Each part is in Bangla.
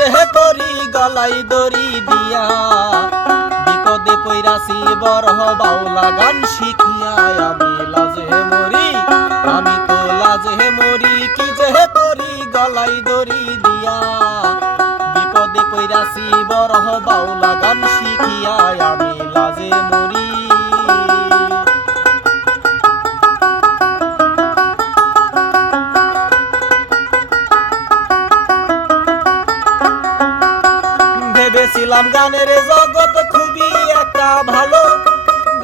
যে করি গলাই দড়ি দিয়া, বিপদে পইরাছি বড় বাউলা গান শিখিয়া। আমি লাজে মরি, আমি তো লাজে মরি, কি যে করি গলাই দড়ি দিয়া, বিপদে পইরাছি বড় বাউলা গান শিখিয়া। আমি লাজে মরি। ভেবেছিলাম গানের জগৎ খুবই একটা ভালো,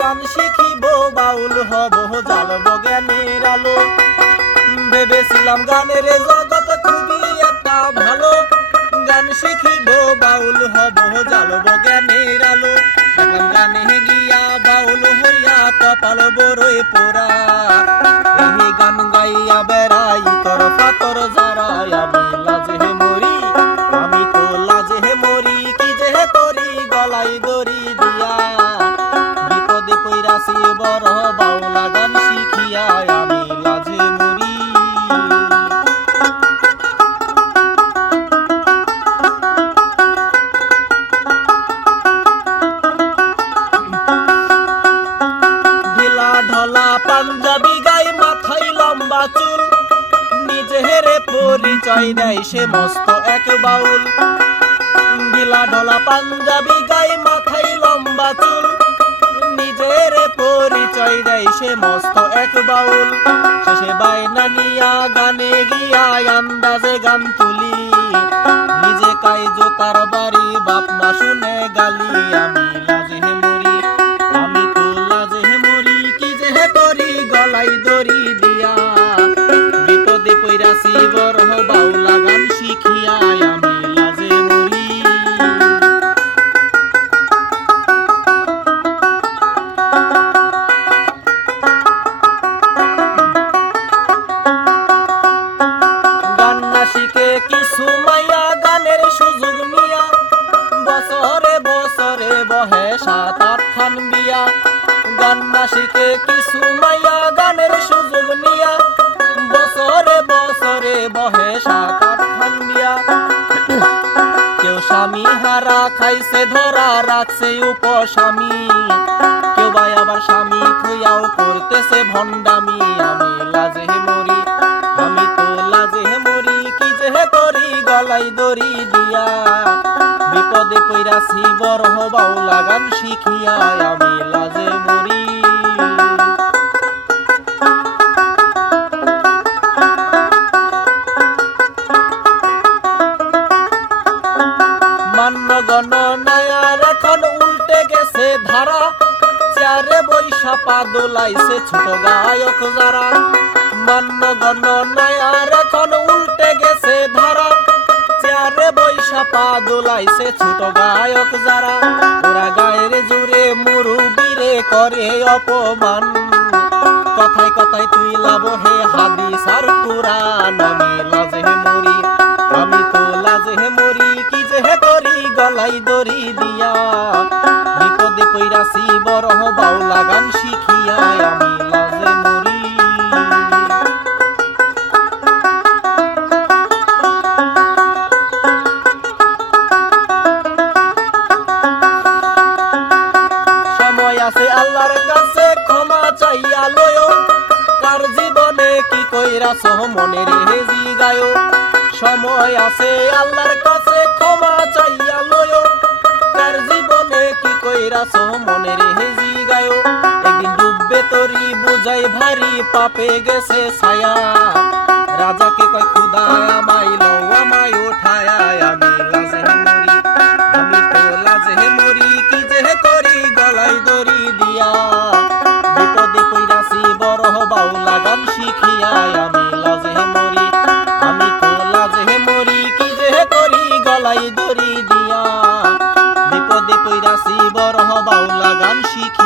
গান শিখিব বাউল হব জ্বালব জ্ঞানের আলো। ভেবেছিলাম গানের জগৎ খুবই একটা ভালো, গান শিখিব বাউল হব জ্বালব জ্ঞানের আলো। দেখলাম গানে গিয়া বাউল হইয়া কপাল বড়ই পোড়া, এই গান গাইয়া বেড়াই তোর পাতর যারাই। আমি লাজে মরি, আমি তো লাজে মরি, কি যে করি গলাই দড়ি দিয়া, বিপদে পইরাছি বড় বাউলা গান শিখিয়া। আমি লাজে মরি। ঢিলা ঢলা পাঞ্জাবি গাই মাথায় লম্বা চুল, নিজের পরিচয় দেয় সে মস্ত এক বাউল। ঢিলা ঢলা পাঞ্জাবি গাই মাথায় লম্বা চুল, নিজের পরিচয় দেয় সে মস্ত এক বাউল। শেষে বায়না নিয়া গানে গিয়া আন্দাজে গান তুলি, নিজে কাই জোতার বাড়ি বাপ মা শুনে গালি। আমি লাজে মরি, আমি তো লাজে মরি, কি যে করি গলাই দড়ি দিয়া, বিপদে পইরাছি বড় বাউলা গান শিখিয়া। আমি লাজে মরি। গান না শিখে কিছু মাইয়া গানের সুযোগ নিয়া, বছরে বছরে বহে 7-8 খান বিয়া। গান না শিখে কিছু মাইয়া গানের সুযোগ নিয়া, বছরে বছরে বহে 7-8 খান বিয়া। কেউ স্বামী হারা খাইছে ধরা রাখছে উপস্বামী, কেউ ভাই আবার স্বামী থুইয়াও করতেছে ভণ্ডামি। আমি লাজে মরি, আমি তো লাজে মরি, কি যে করি গলাই দড়ি দিয়া, বিপদে পইরাছি বড় বাউলা গান শিখিয়া। আমি লাজে মরি। মান্য গণনায়ার এখন উল্টে গেছে ধারা, চেয়ারে বৈশা পা দোলাইছে ছোট গায়ক যারা। মান্য গণনায়ার এখন উল্টে গেছে ধারা, চেয়ারে বৈশা পা দোলাইছে ছোট গায়ক যারা। ওরা গায়ের জুড়ে মুরুবিরে করে অপমান, কথায় কথায় তুই লাভ হে হাদিস আর কুরআন। আমি লাজে মরি, আমি তো লাজে মরি, কি যে করি গলাই দড়ি দিয়া, বিপদে পইরাছি বড় বাউলা গান শিখিয়া। আমি লাজে মরি। সময় আছে আল্লাহর কাছে ক্ষমা চাইয়া লয়ো, কার জীবনে কি কইরাছ মনের হেজি গায়ো। সময় আছে আল্লাহর কাছে ক্ষমা চাইয়া লয়ো, কার জীবনে কি কইরাছ মনের হেজি গায়ো। একদিন ডুববে তরি বুঝাই ভারী পাপে গেছে ছায়া, রাজাকে কয় খুদা আমায় লও আমায় উঠায়া। আমি লাজে মরি, আমি তো লাজে মরি, কি যে করি গলাই দড়ি দিয়া, বিপদে পইরাছি বড় বাউলা গান শিখিয়া। আমি লাজে মরি, আমি তো লাজে মরি, কি যে করি গলাই দড়ি দিয়া, বিপদে পইরাছি বড় বাউলা গান শিখিয়া।